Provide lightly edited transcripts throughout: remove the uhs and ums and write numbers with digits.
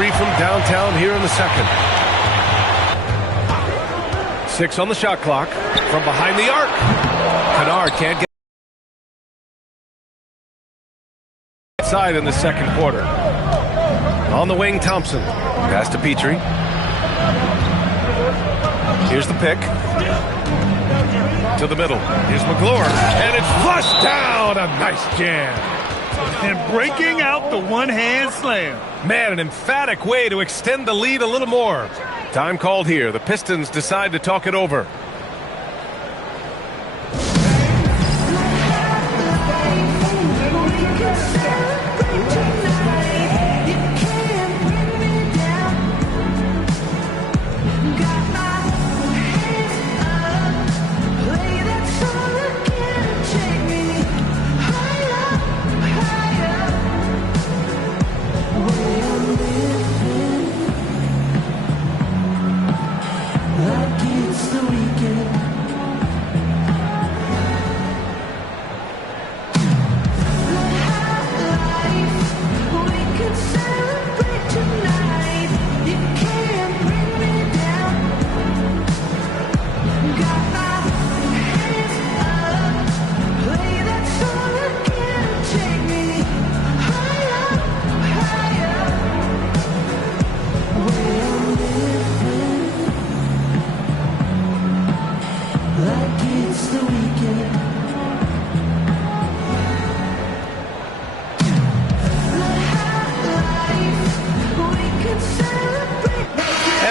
three from downtown here in the second. 6 on the shot clock. From behind the arc. Kennard can't get side in the second quarter. On the wing, Thompson. Pass to Petrie. Here's the pick. To the middle. Here's McGlure. And it's flushed down. A nice jam. And breaking out the one-hand slam. Man, an emphatic way to extend the lead a little more. Time called here. The Pistons decide to talk it over.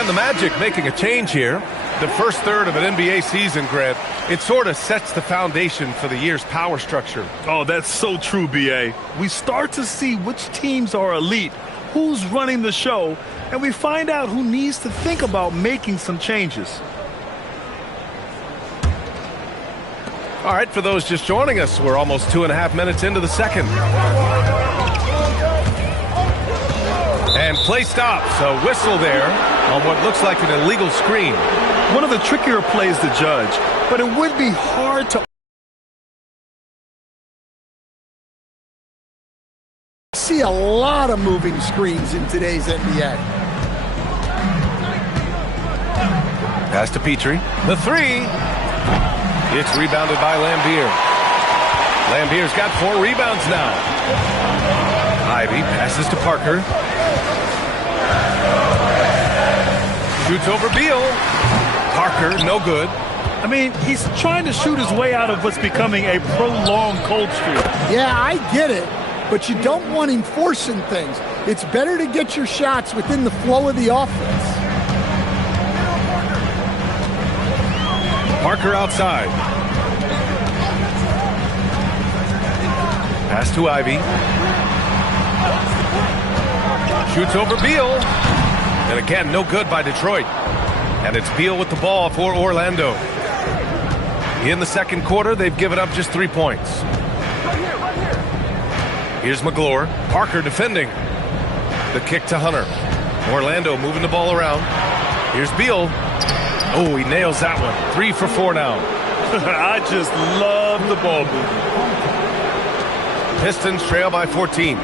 The Magic making a change here. The first third of an NBA season, Grant, it sort of sets the foundation for the year's power structure. Oh, that's so true, B.A. We start to see which teams are elite, who's running the show, and we find out who needs to think about making some changes. All right, for those just joining us, we're almost 2.5 minutes into the second. And play stops. A whistle there on what looks like an illegal screen. One of the trickier plays to judge, but it would be hard to see a lot of moving screens in today's NBA. Pass to Petrie. The three. It's rebounded by Lambier. Lambier's got 4 rebounds now. Ivy passes to Parker. Shoots over Beal. Parker, no good. I mean, he's trying to shoot his way out of what's becoming a prolonged cold streak. Yeah, I get it, but you don't want him forcing things. It's better to get your shots within the flow of the offense. Parker outside. Pass to Ivy. Shoots over Beal. And again, no good by Detroit. And it's Beal with the ball for Orlando. In the second quarter, they've given up just 3 points. Here's McGlure. Parker defending. The kick to Hunter. Orlando moving the ball around. Here's Beal. Oh, he nails that one. 3 for 4 now. I just love the ball movement. Pistons trail by 14.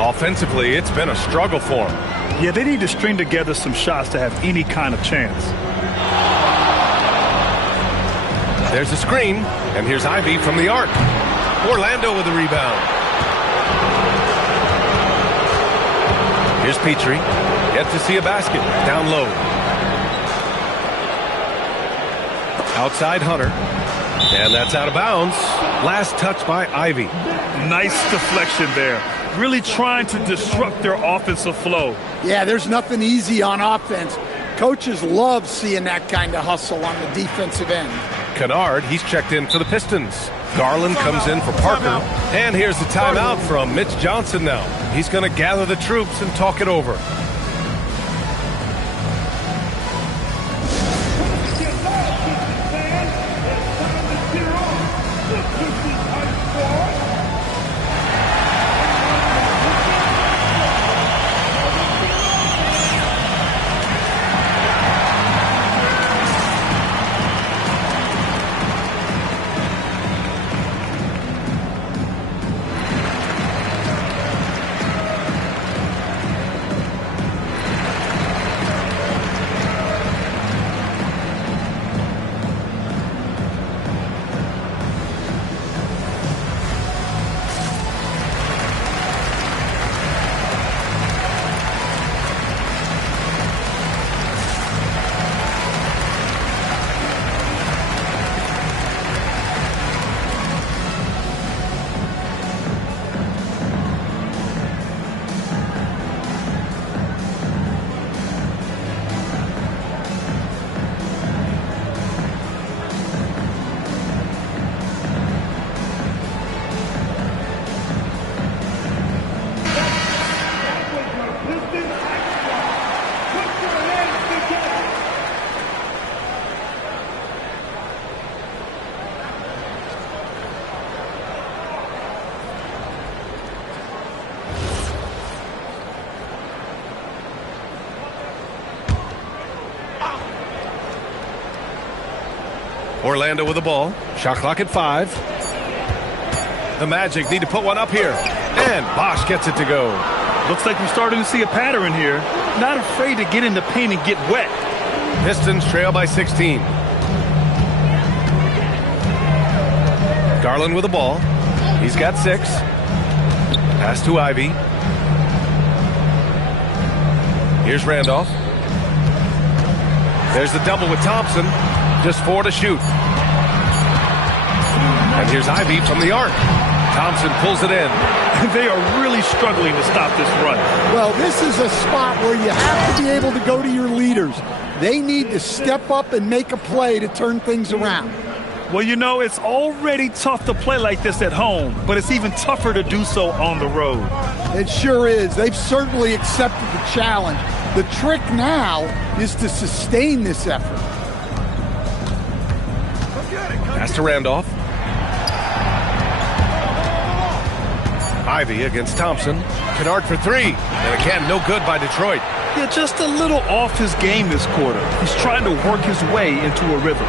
Offensively, it's been a struggle for them. Yeah, they need to string together some shots to have any kind of chance. There's a screen, and here's Ivy from the arc. Orlando with the rebound. Here's Petrie. Yet to see a basket. Down low. Outside Hunter. And that's out of bounds. Last touch by Ivy. Nice deflection there. Really trying to disrupt their offensive flow. Yeah, there's nothing easy on offense. Coaches love seeing that kind of hustle on the defensive end. Kennard, he's checked in for the Pistons. Garland comes in for Parker. And here's the timeout from Mitch Johnson now. He's going to gather the troops and talk it over. Orlando with the ball. Shot clock at 5. The Magic need to put one up here. And Bosch gets it to go. Looks like we're starting to see a pattern here. Not afraid to get in the paint and get wet. Pistons trail by 16. Garland with the ball. He's got 6. Pass to Ivy. Here's Randolph. There's the double with Thompson. Just 4 to shoot. And here's Ivy from the arc. Thompson pulls it in. They are really struggling to stop this run. Well, this is a spot where you have to be able to go to your leaders. They need to step up and make a play to turn things around. Well, you know, it's already tough to play like this at home, but it's even tougher to do so on the road. It sure is. They've certainly accepted the challenge. The trick now is to sustain this effort. Pass to Randolph. Ivy against Thompson. Kennard for 3. And again, no good by Detroit. Yeah, just a little off his game this quarter. He's trying to work his way into a rhythm.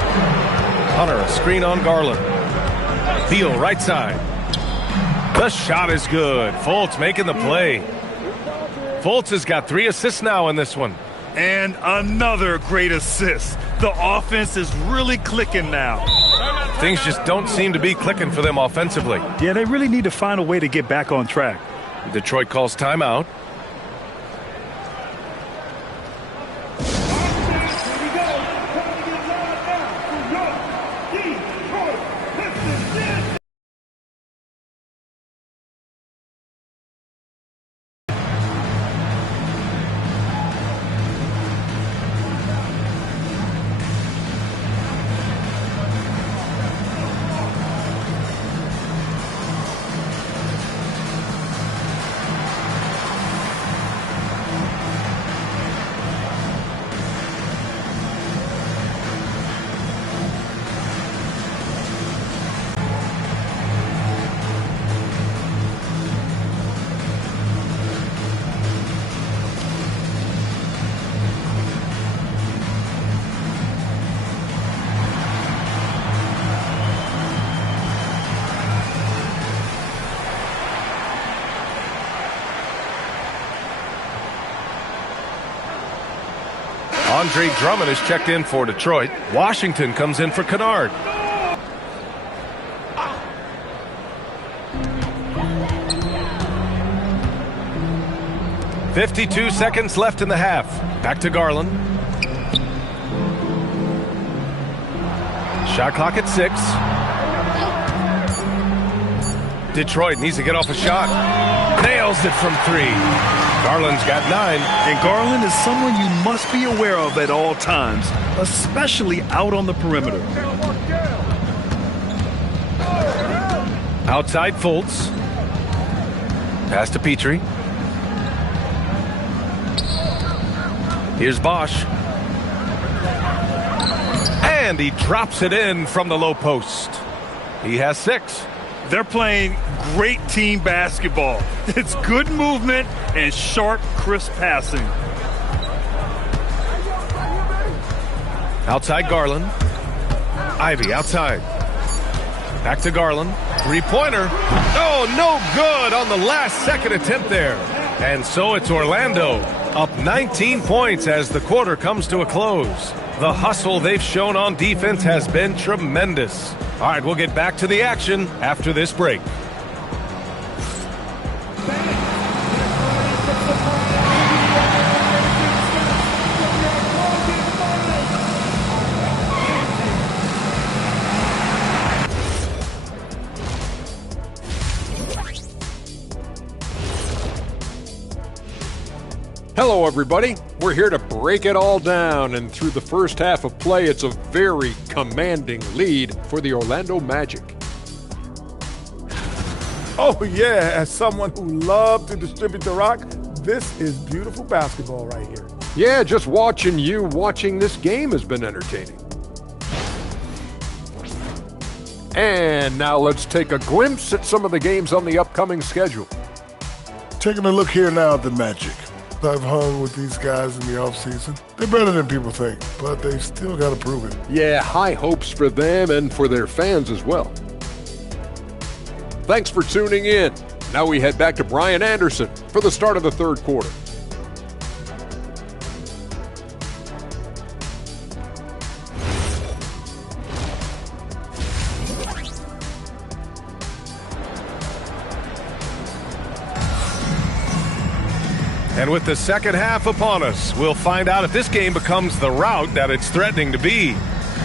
Hunter, a screen on Garland. Beal, right side. The shot is good. Fultz making the play. Fultz has got 3 assists now in this one. And another great assist. The offense is really clicking now. Things just don't seem to be clicking for them offensively. Yeah, they really need to find a way to get back on track. Detroit calls timeout. Andre Drummond is checked in for Detroit. Washington comes in for Kennard. "52 seconds left in the half. Back to Garland. Shot clock at 6. Detroit needs to get off a shot. Nails it from 3. Garland's got 9. And Garland is someone you must be aware of at all times, especially out on the perimeter. Outside Fultz. Pass to Petrie. Here's Bosch. And he drops it in from the low post. He has 6. They're playing great team basketball. It's good movement and sharp, crisp passing. Outside Garland. Ivy outside. Back to Garland. 3-pointer. Oh, no good on the last second attempt there. And so it's Orlando up 19 points as the quarter comes to a close. The hustle they've shown on defense has been tremendous. All right, we'll get back to the action after this break. Hello, everybody. We're here to break it all down, and through the first half of play, it's a very commanding lead for the Orlando Magic. Oh, yeah, as someone who loved to distribute the rock, this is beautiful basketball right here. Yeah, just watching this game has been entertaining. And now let's take a glimpse at some of the games on the upcoming schedule. Taking a look here now at the Magic. I've hung with these guys in the offseason. They're better than people think, but they've still got to prove it. Yeah, high hopes for them and for their fans as well. Thanks for tuning in. Now we head back to Brian Anderson for the start of the third quarter. And with the second half upon us, we'll find out if this game becomes the rout that it's threatening to be.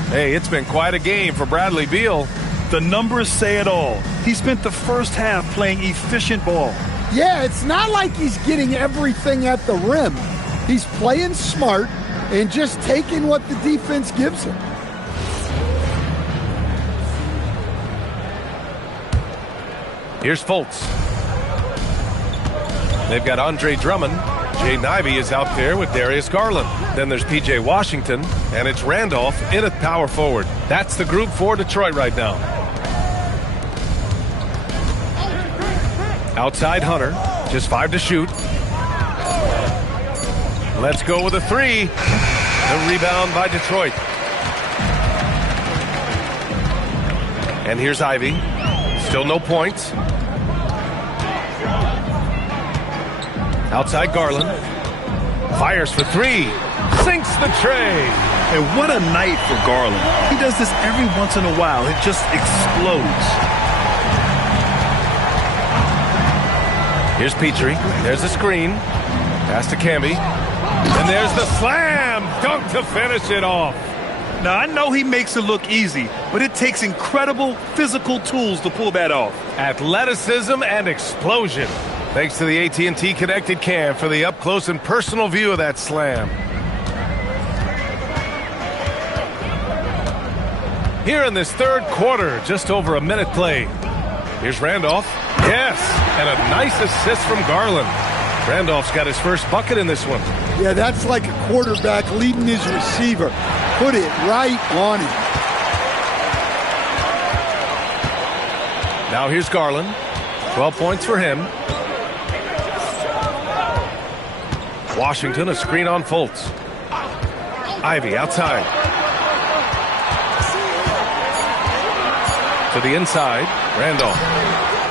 Hey, it's been quite a game for Bradley Beal. The numbers say it all. He spent the first half playing efficient ball. Yeah, it's not like he's getting everything at the rim. He's playing smart and just taking what the defense gives him. Here's Fultz. They've got Andre Drummond. Jaden Ivey is out there with Darius Garland. Then there's P.J. Washington, and it's Randolph in at power forward. That's the group for Detroit right now. Outside Hunter, just 5 to shoot. Let's go with a 3. The rebound by Detroit. And here's Ivey. Still no points. Outside Garland. Fires for 3. Sinks the tray. And what a night for Garland. He does this every once in a while. It just explodes. Here's Petrie. There's a screen. Pass to Camby. And there's the slam dunk to finish it off. Now, I know he makes it look easy, but it takes incredible physical tools to pull that off. Athleticism and explosion. Thanks to the AT&T Connected Cam for the up-close and personal view of that slam. Here in this third quarter, just over a minute played. Here's Randolph. Yes, and a nice assist from Garland. Randolph's got his first bucket in this one. Yeah, that's like a quarterback leading his receiver. Put it right on him. Now here's Garland. 12 points for him. Washington, a screen on Fultz. Ivey outside. To the inside, Randolph.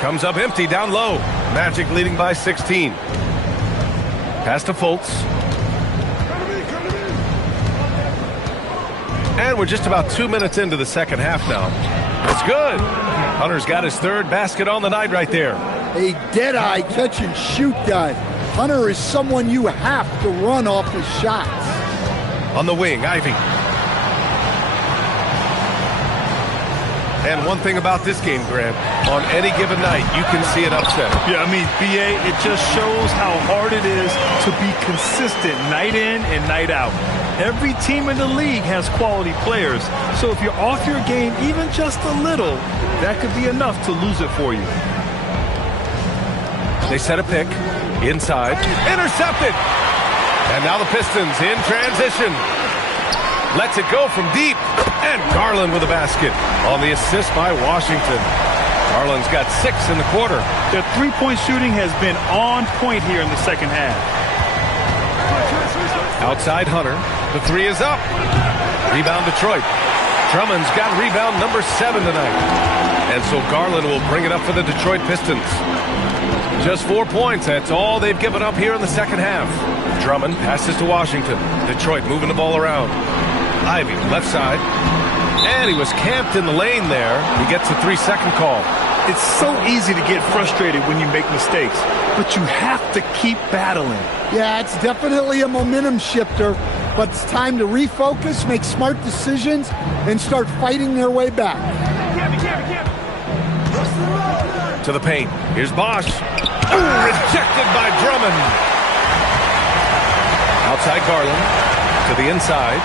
Comes up empty down low. Magic leading by 16. Pass to Fultz. And we're just about 2 minutes into the second half now. It's good. Hunter's got his third basket on the night right there. A dead-eye catch-and-shoot guy. Hunter is someone you have to run off his shots. On the wing, Ivey. And one thing about this game, Grant, on any given night, you can see an upset. Yeah, I mean, B.A., it just shows how hard it is to be consistent night in and night out. Every team in the league has quality players, so if you're off your game even just a little, that could be enough to lose it for you. They set a pick. Inside. Intercepted. And now the Pistons in transition. Lets it go from deep. And Garland with a basket on the assist by Washington. Garland's got 6 in the quarter. Their three-point shooting has been on point here in the second half. Outside Hunter. The 3 is up. Rebound Detroit. Drummond's got rebound number 7 tonight. And so Garland will bring it up for the Detroit Pistons. Just 4 points. That's all they've given up here in the second half. Drummond passes to Washington. Detroit moving the ball around. Ivey, left side. And he was camped in the lane there. He gets a 3-second call. It's so easy to get frustrated when you make mistakes, but you have to keep battling. Yeah, it's definitely a momentum shifter, but it's time to refocus, make smart decisions, and start fighting their way back. To the paint. Here's Bosch. Rejected by Drummond. Outside Garland. To the inside.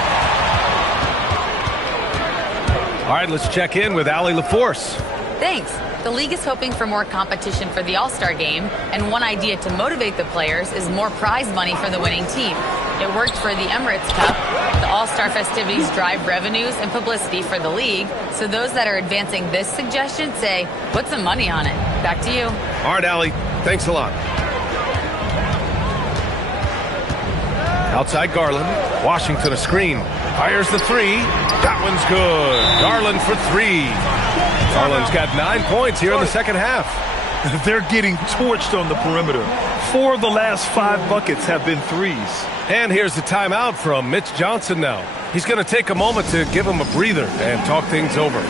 All right, let's check in with Allie LaForce. Thanks. The league is hoping for more competition for the All-Star game, and one idea to motivate the players is more prize money for the winning team. It worked for the Emirates Cup. The All-Star festivities drive revenues and publicity for the league, so those that are advancing this suggestion say, put some money on it. Back to you. All right, Allie. Thanks a lot. Outside Garland. Washington a screen. Fires the three. That one's good. Garland for three. Garland's got 9 points here in the second half. They're getting torched on the perimeter. 4 of the last 5 buckets have been threes. And here's the timeout from Mitch Johnson now. He's going to take a moment to give him a breather and talk things over.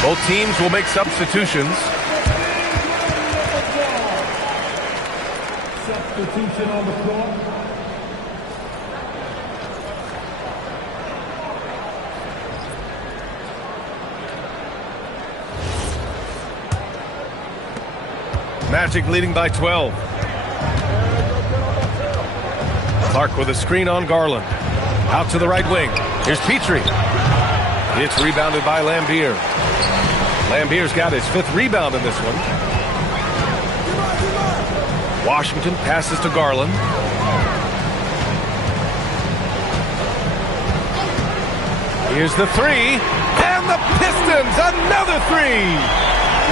Both teams will make substitutions. Substitution on the floor. Magic leading by 12. Clark with a screen on Garland. Out to the right wing. Here's Petrie. It's rebounded by Lambier. Lambier's got his 5th rebound in this one. Washington passes to Garland. Here's the three. And the Pistons, another three.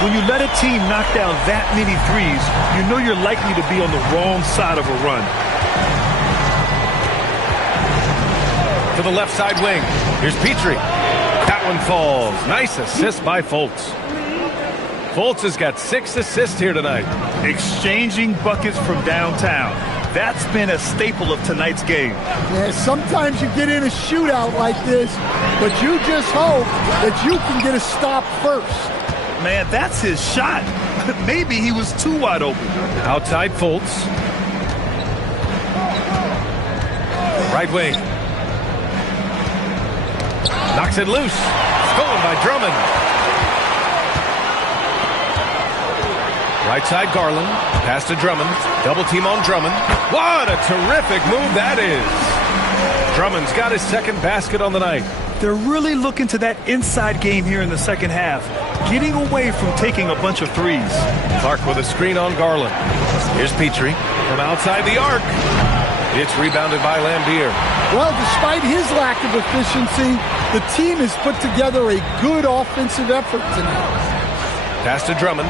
When you let a team knock down that many threes, you know you're likely to be on the wrong side of a run. To the left side wing. Here's Petrie. That one falls. Nice assist by Fultz. Fultz has got 6 assists here tonight. Exchanging buckets from downtown. That's been a staple of tonight's game. Yeah, sometimes you get in a shootout like this, but you just hope that you can get a stop first. Man, that's his shot. Maybe he was too wide open. Outside Fultz. Right wing. Knocks it loose. Stolen by Drummond. Right side Garland. Pass to Drummond. Double team on Drummond. What a terrific move that is. Drummond's got his 2nd basket on the night. They're really looking to that inside game here in the second half. Getting away from taking a bunch of threes. Clark with a screen on Garland. Here's Petrie from outside the arc. It's rebounded by Lambier. Well, despite his lack of efficiency, the team has put together a good offensive effort tonight. Pass to Drummond.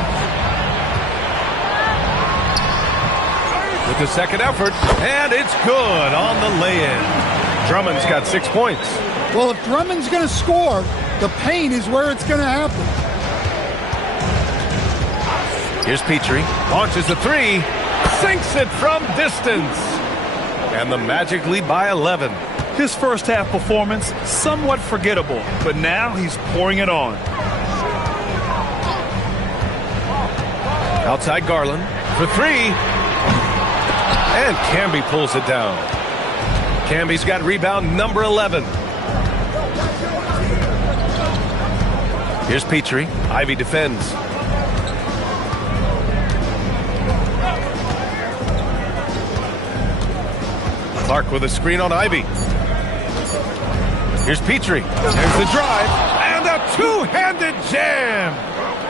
With the 2nd effort, and it's good on the lay-in. Drummond's got 6 points. Well, if Drummond's going to score, the paint is where it's going to happen. Here's Petrie. Launches the three. Sinks it from distance. And the Magic lead by 11. His first half performance, somewhat forgettable, but now he's pouring it on. Outside Garland for three. And Camby pulls it down. Camby's got rebound number 11. Here's Petrie. Ivy defends. Clark with a screen on Ivy. Here's Petrie. There's the drive. And a two-handed jam.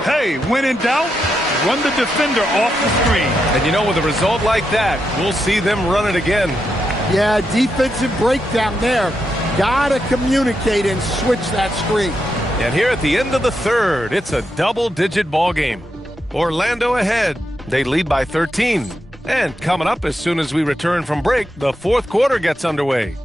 Hey, when in doubt, run the defender off the screen. And you know, with a result like that, we'll see them run it again. Yeah, defensive breakdown there. Gotta communicate and switch that screen. And here at the end of the 3rd, it's a double-digit ball game. Orlando ahead. They lead by 13. And coming up as soon as we return from break, the 4th quarter gets underway.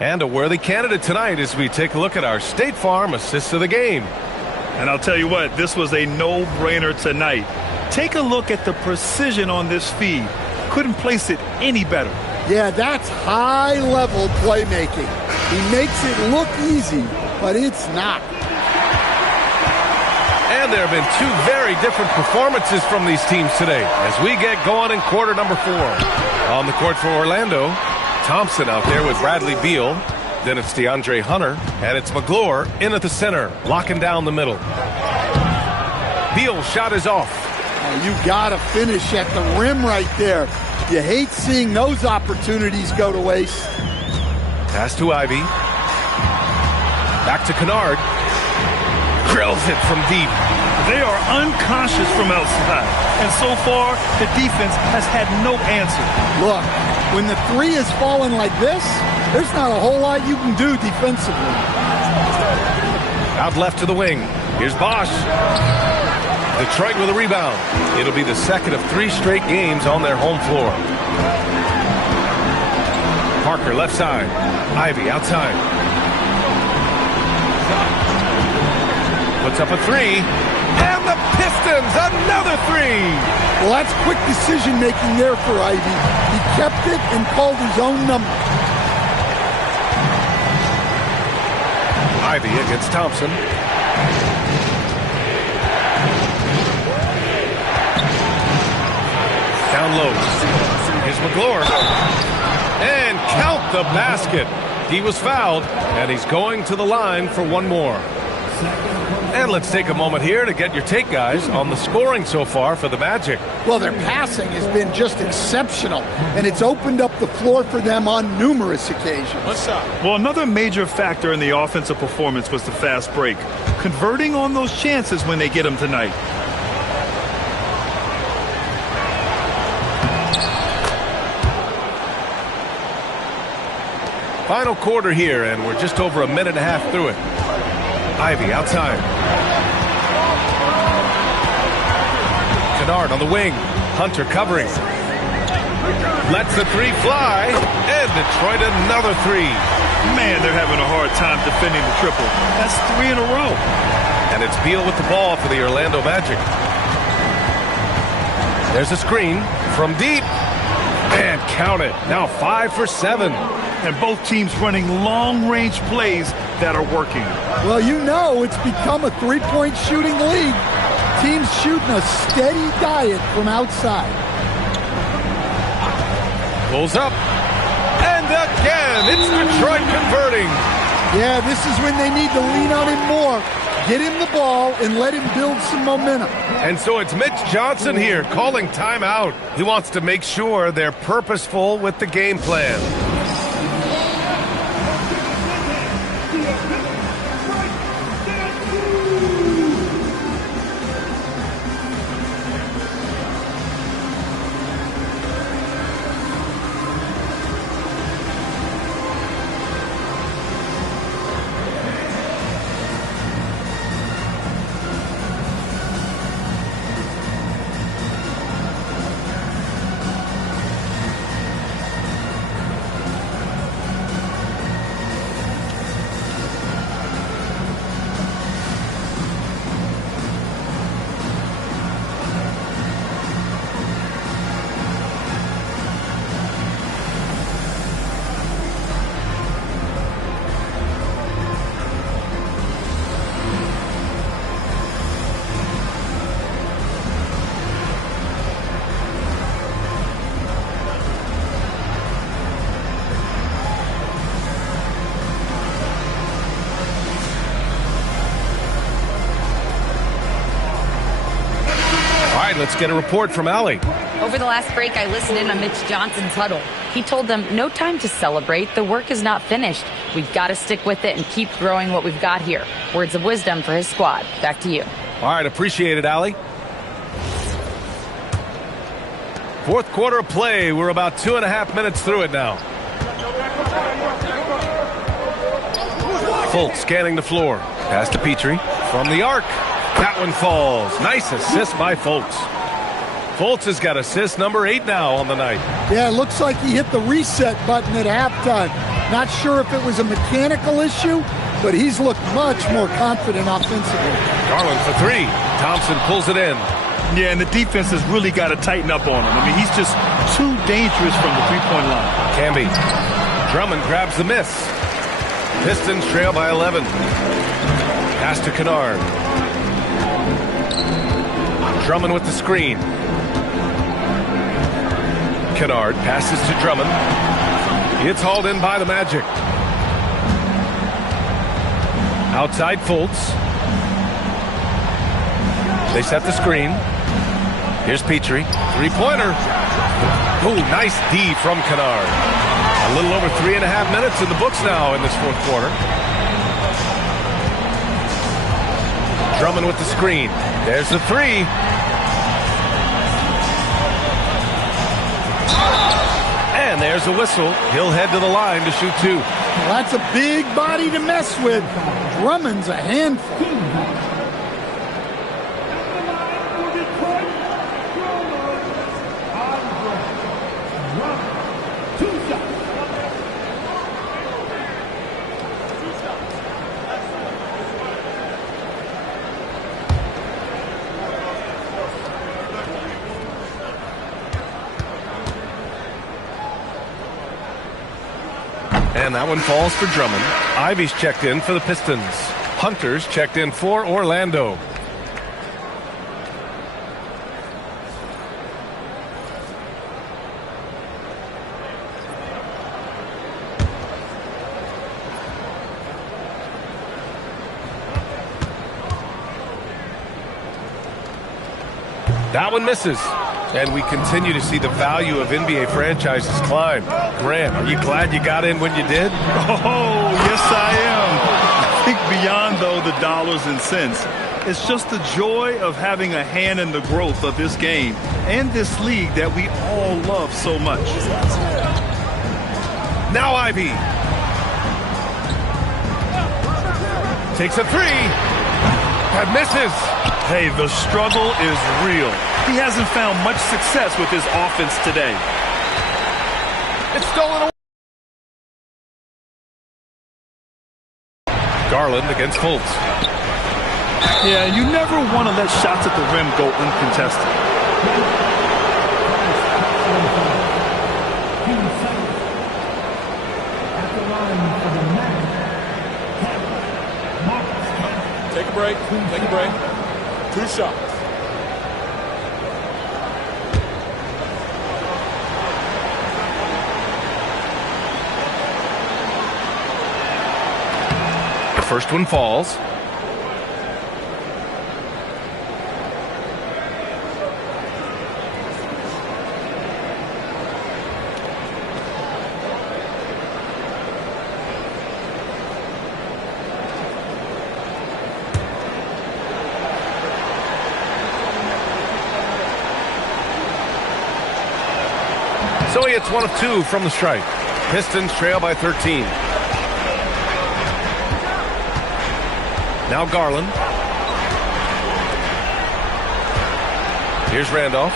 And a worthy candidate tonight as we take a look at our State Farm assists of the game. And I'll tell you what, this was a no-brainer tonight. Take a look at the precision on this feed. Couldn't place it any better. Yeah, that's high-level playmaking. He makes it look easy, but it's not. And there have been two very different performances from these teams today as we get going in quarter number 4. On the court for Orlando, Thompson out there with Bradley Beal. Then it's DeAndre Hunter, and it's McGlure in at the center, locking down the middle. Beal's shot is off. You got to finish at the rim right there. You hate seeing those opportunities go to waste. Pass to Ivy. Back to Kennard. Drills it from deep. They are unconscious from outside, and so far, the defense has had no answer. Look, when the three is falling like this, there's not a whole lot you can do defensively. Out left to the wing. Here's Bosch. Detroit with a rebound. It'll be the second of 3 straight games on their home floor. Parker left side. Ivy outside. Puts up a 3. And the Pistons, another 3. Well, that's quick decision-making there for Ivy. He kept it and called his own number. Ivy against Thompson. Down low. Here's McGlure. And count the basket. He was fouled, and he's going to the line for one more. And let's take a moment here to get your take, guys, on the scoring so far for the Magic. Well, their passing has been just exceptional, and it's opened up the floor for them on numerous occasions. What's up? Well, another major factor in the offensive performance was the fast break, converting on those chances when they get them tonight. Final quarter here, and we're just over a minute and a half through it. Ivy outside. Kennard on the wing. Hunter covering. Lets the 3 fly. And Detroit another 3. Man, they're having a hard time defending the triple. That's 3 in a row. And it's Beal with the ball for the Orlando Magic. There's a screen from deep. And count it. Now 5 for 7. And both teams running long-range plays that are working. Well, you know it's become a three-point shooting league. Teams shooting a steady diet from outside. Pulls up. And again, it's Detroit converting. Yeah, this is when they need to lean on him more. Get him the ball and let him build some momentum. And so it's Mitch Johnson here calling timeout. He wants to make sure they're purposeful with the game plan. Let's get a report from Allie. Over the last break, I listened in on Mitch Johnson's huddle. He told them, no time to celebrate. The work is not finished. We've got to stick with it and keep growing what we've got here. Words of wisdom for his squad. Back to you. All right, appreciate it, Allie. Fourth quarter of play. We're about 2.5 minutes through it now. Fultz scanning the floor. Pass to Petrie. From the arc. That one falls. Nice assist by Fultz. Fultz has got assist number 8 now on the night. Yeah, it looks like he hit the reset button at halftime. Not sure if it was a mechanical issue, but he's looked much more confident offensively. Garland for three. Thompson pulls it in. Yeah, and the defense has really got to tighten up on him. I mean, he's just too dangerous from the three-point line. Camby. Drummond grabs the miss. Pistons trail by 11. Pass to Kennard. Drummond with the screen. Kennard passes to Drummond. It's hauled in by the Magic. Outside Fultz. They set the screen. Here's Petrie. Three-pointer. Oh, nice D from Kennard. A little over 3.5 minutes in the books now in this fourth quarter. Drummond with the screen. There's the three. And there's the whistle. He'll head to the line to shoot two. Well, that's a big body to mess with. Drummond's a handful. And that one falls for Drummond. Ivy's checked in for the Pistons. Hunter's checked in for Orlando. That one misses. And we continue to see the value of NBA franchises climb. Grant, are you glad you got in when you did? Oh, yes, I am. I think beyond, though, the dollars and cents, it's just the joy of having a hand in the growth of this game and this league that we all love so much. Now Ivy. Takes a three. That misses. Hey, the struggle is real. He hasn't found much success with his offense today. It's stolen away. Garland against Fultz. Yeah, you never want to let shots at the rim go uncontested. Take a break. Take a break. 2 shots. The first one falls. So he hits 1 of 2 from the strike. Pistons trail by 13. Now Garland. Here's Randolph.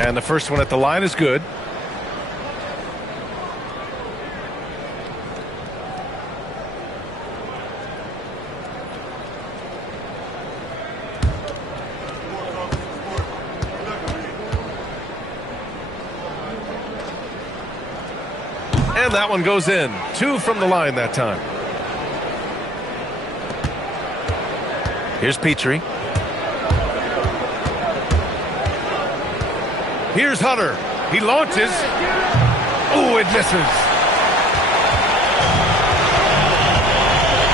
And the first one at the line is good. And that one goes in. 2 from the line that time. Here's Petrie. Here's Hunter. He launches. Oh, it misses.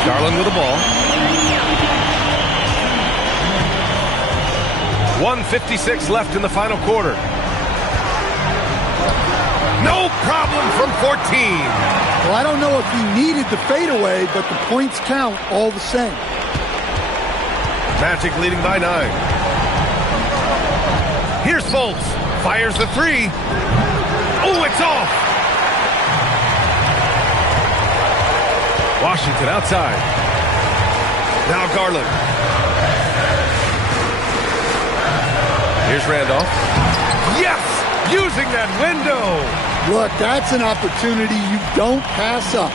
Garland with the ball. 1:56 left in the final quarter. Nope. problem from 14. Well, I don't know if he needed the fadeaway, but the points count all the same. Magic leading by 9. Here's Fultz. Fires the 3. Oh, it's off. Washington outside. Now Garland. Here's Randolph. Yes! Using that window. Look, that's an opportunity you don't pass up.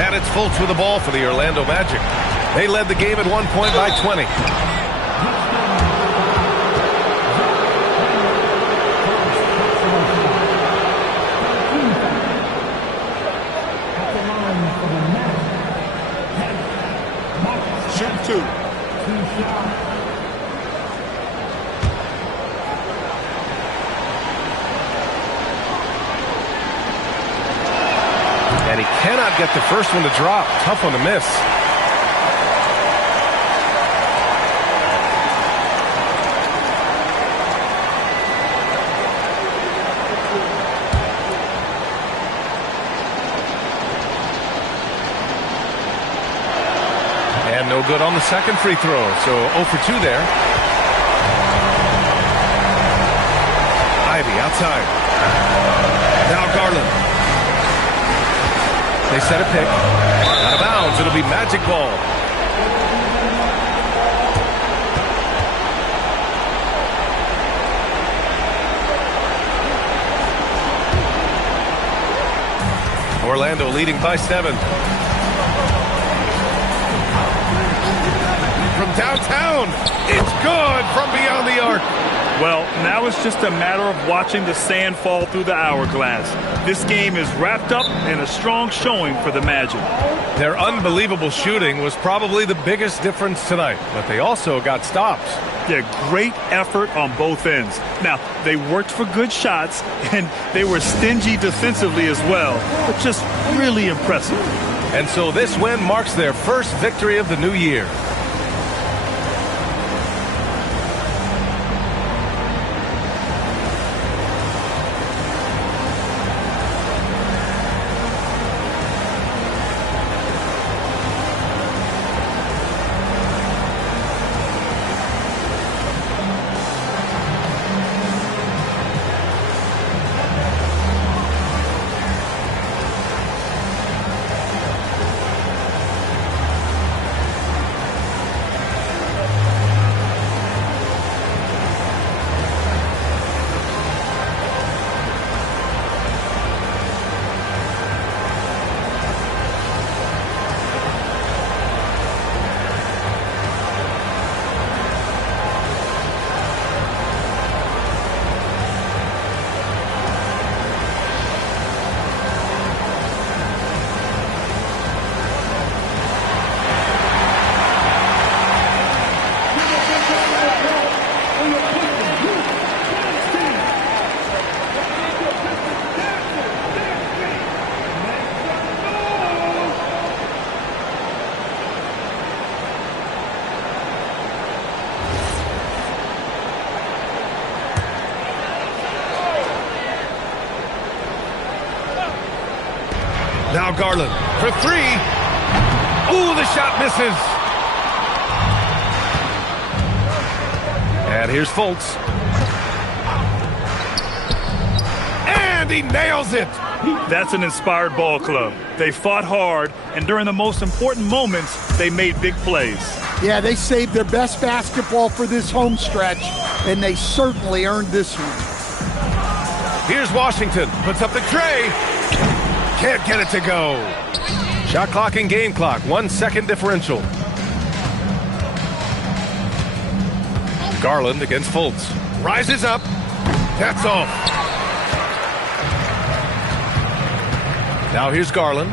And it's Fultz with the ball for the Orlando Magic. They led the game at 1 point by 20. Shoot 2. And he cannot get the first one to drop. Tough one to miss. And no good on the second free throw. So 0 for 2 there. Ivy outside. Now Garland. They set a pick. Out of bounds. It'll be Magic ball. Orlando leading by 7. From downtown. It's good from beyond the arc. Well, now it's just a matter of watching the sand fall through the hourglass. This game is wrapped up in a strong showing for the Magic. Their unbelievable shooting was probably the biggest difference tonight, but they also got stops. Yeah, great effort on both ends. Now, they worked for good shots, and they were stingy defensively as well, but just really impressive. And so this win marks their first victory of the new year. Now Garland for 3. Ooh, the shot misses. And here's Fultz. And he nails it. That's an inspired ball club. They fought hard, and during the most important moments, they made big plays. Yeah, they saved their best basketball for this home stretch, and they certainly earned this one. Here's Washington. Puts up the tray. Can't get it to go. Shot clock and game clock. 1 second differential. Garland against Fultz. Rises up. That's off. Now here's Garland.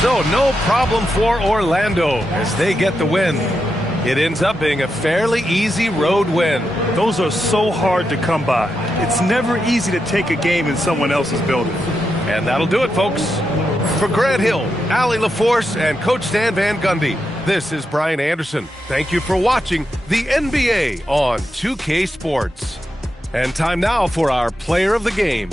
So no problem for Orlando as they get the win. It ends up being a fairly easy road win. Those are so hard to come by. It's never easy to take a game in someone else's building. And that'll do it, folks. For Grant Hill, Allie LaForce, and Coach Stan Van Gundy, this is Brian Anderson. Thank you for watching the NBA on 2K Sports. And time now for our player of the game.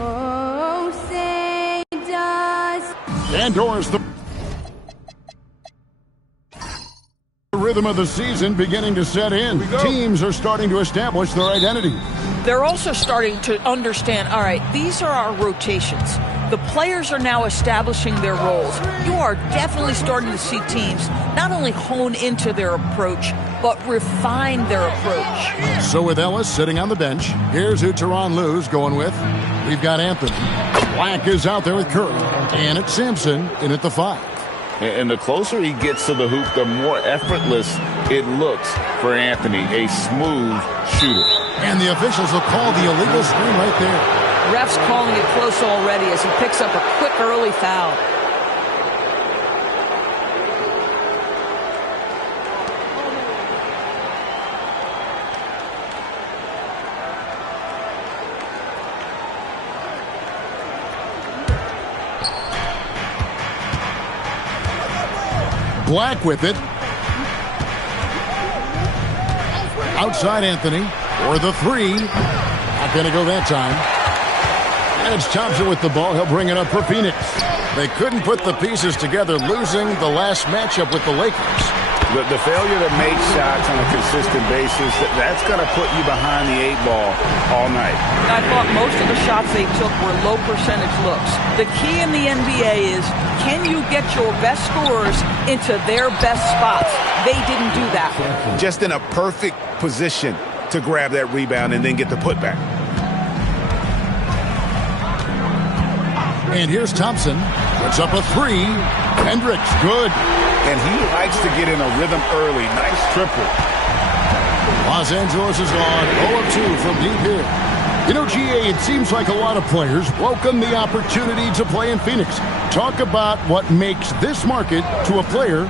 Oh, say does. Indoors, the rhythm of the season beginning to set in. Teams are starting to establish their identity. They're also starting to understand, all right, these are our rotations. The players are now establishing their roles. You are definitely starting to see teams not only hone into their approach, but refine their approach. So with Ellis sitting on the bench, here's who Tyronn Lue's going with. We've got Anthony. Black is out there with Curry. And it's Sampson in at the 5. And the closer he gets to the hoop, the more effortless it looks for Anthony, a smooth shooter. And the officials will call the illegal screen right there. Ref's calling it close already as he picks up a quick early foul. Black with it. Outside Anthony for the 3. Not going to go that time. And it's Thompson with the ball. He'll bring it up for Phoenix. They couldn't put the pieces together, losing the last matchup with the Lakers. The failure to make shots on a consistent basis, that's going to put you behind the 8 ball all night. I thought most of the shots they took were low percentage looks. The key in the NBA is, can you get your best scorers into their best spots? They didn't do that. Just in a perfect position to grab that rebound and then get the putback. And here's Thompson. Puts up a 3. Hendricks, good. And he likes to get in a rhythm early. Nice triple. Los Angeles is on 0 of 2 from deep here. You know, GA, it seems like a lot of players welcome the opportunity to play in Phoenix. Talk about what makes this market to a player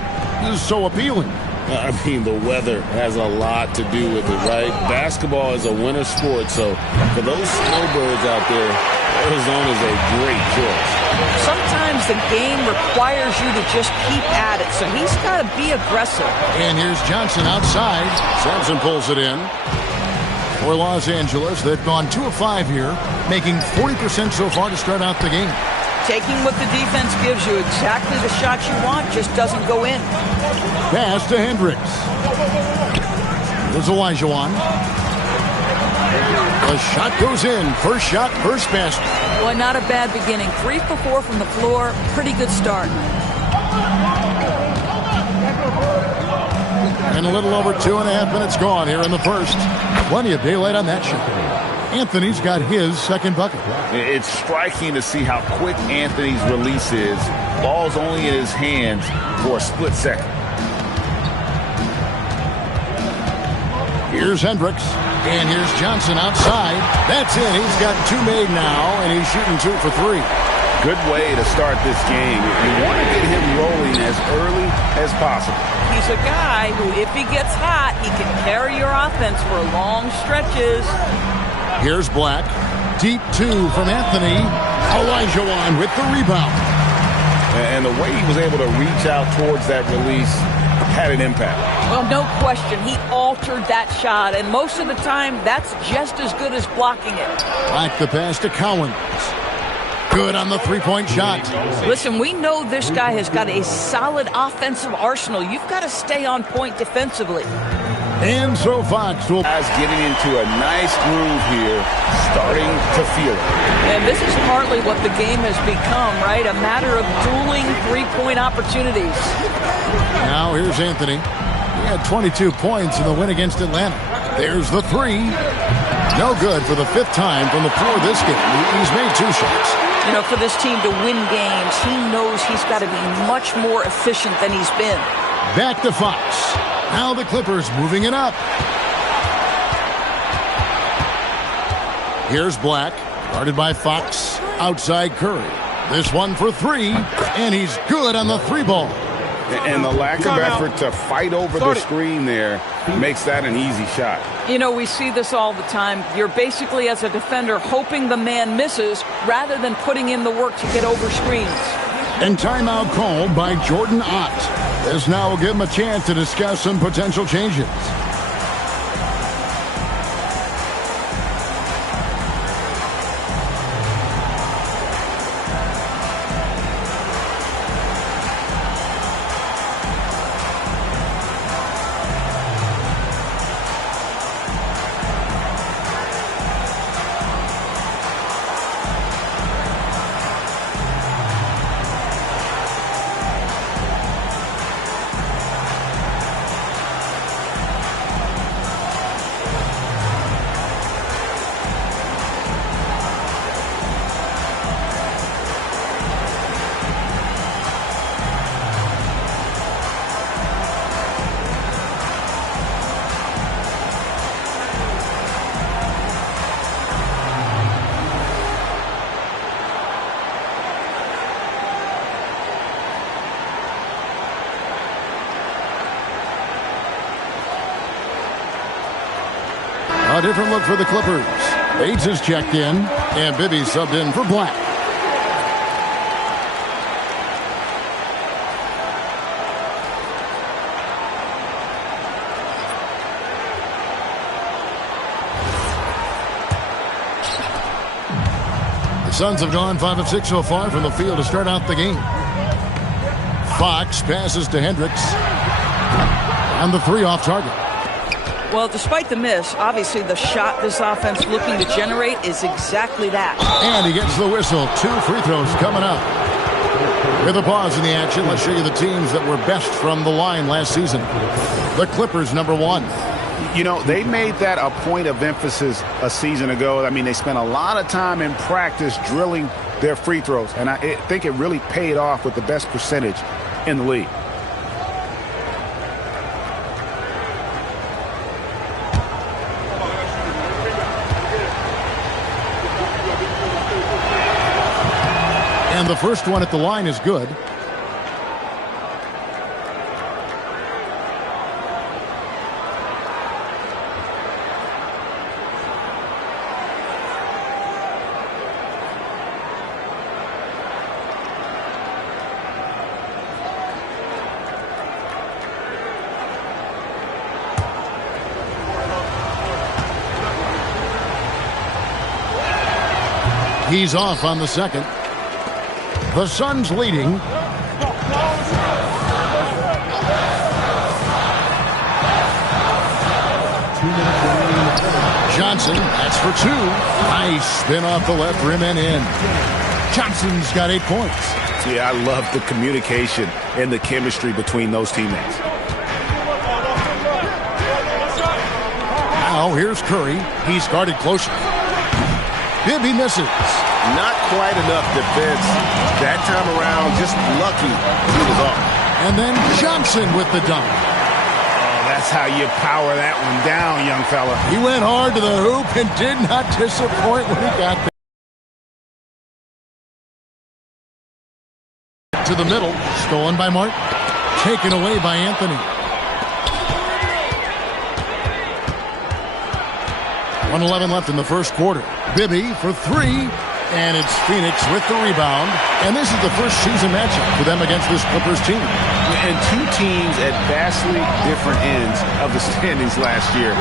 so appealing. I mean, the weather has a lot to do with it, right? Basketball is a winter sport, so for those snowbirds out there, Arizona is a great choice. Sometimes the game requires you to just keep at it, so he's got to be aggressive. And here's Johnson outside. Sampson pulls it in. For Los Angeles, they've gone 2 of 5 here, making 40% so far to start out the game. Taking what the defense gives you, exactly the shot you want, just doesn't go in. Pass to Hendricks. There's Olajuwon. The shot goes in. First shot, first basket. Boy, not a bad beginning. 3 for 4 from the floor. Pretty good start. And a little over 2.5 minutes gone here in the first. Plenty of daylight on that shot. Anthony's got his second bucket. It's striking to see how quick Anthony's release is. Ball's only in his hands for a split second. Here's Hendricks. And here's Johnson outside. That's it. He's got 2 made now, and he's shooting 2 for 3. Good way to start this game. You want to get him rolling as early as possible. He's a guy who, if he gets hot, he can carry your offense for long stretches. Here's Black. Deep 2 from Anthony. Olajuwon with the rebound. And the way he was able to reach out towards that release had an impact. Well, no question. He altered that shot, and most of the time, that's just as good as blocking it. Black the pass to Cowens. Good on the three-point shot. Listen, we know this guy has got a solid offensive arsenal. You've got to stay on point defensively. And so Fox will... Guys getting into a nice groove here, starting to feel it. And this is partly what the game has become, right? A matter of dueling three-point opportunities. Now here's Anthony. He had 22 points in the win against Atlanta. There's the 3. No good for the 5th time from the floor this game. He's made 2 shots. You know, for this team to win games, he knows he's got to be much more efficient than he's been. Back to Fox. Now the Clippers moving it up. Here's Black, guarded by Fox. Outside Curry. This one for 3, and he's good on the 3-ball. And the lack of effort to fight over the screen there makes that an easy shot. You know, we see this all the time. You're basically, as a defender, hoping the man misses rather than putting in the work to get over screens. And timeout called by Jordan Ott. This now will give him a chance to discuss some potential changes. A different look for the Clippers. Bates is checked in, and Bibby subbed in for Black. The Suns have gone 5 of 6 so far from the field to start out the game. Fox passes to Hendricks. And the 3 off target. Well, despite the miss, obviously the shot this offense looking to generate is exactly that. And he gets the whistle. 2 free throws coming up. With a pause in the action, let's show you the teams that were best from the line last season. The Clippers, number 1. You know, they made that a point of emphasis a season ago. I mean, they spent a lot of time in practice drilling their free throws, and I think it really paid off with the best percentage in the league. And the first one at the line is good. He's off on the second. The Suns leading. Johnson, that's for 2. Nice spin off the left rim and in. Johnson's got 8 points. See, I love the communication and the chemistry between those teammates. Now here's Curry. He's guarded closely. Bibby misses. Not quite enough defense that time around. Just lucky he was off. And then Johnson with the dunk. Oh, That's how you power that one down, young fella. He went hard to the hoop and did not disappoint when he got there. To the middle, stolen by Martin, taken away by Anthony. 1:11 left in the first quarter. Bibby for three, and it's Phoenix with the rebound. And this is the first season matchup for them against this Clippers team. And two teams at vastly different ends of the standings last year.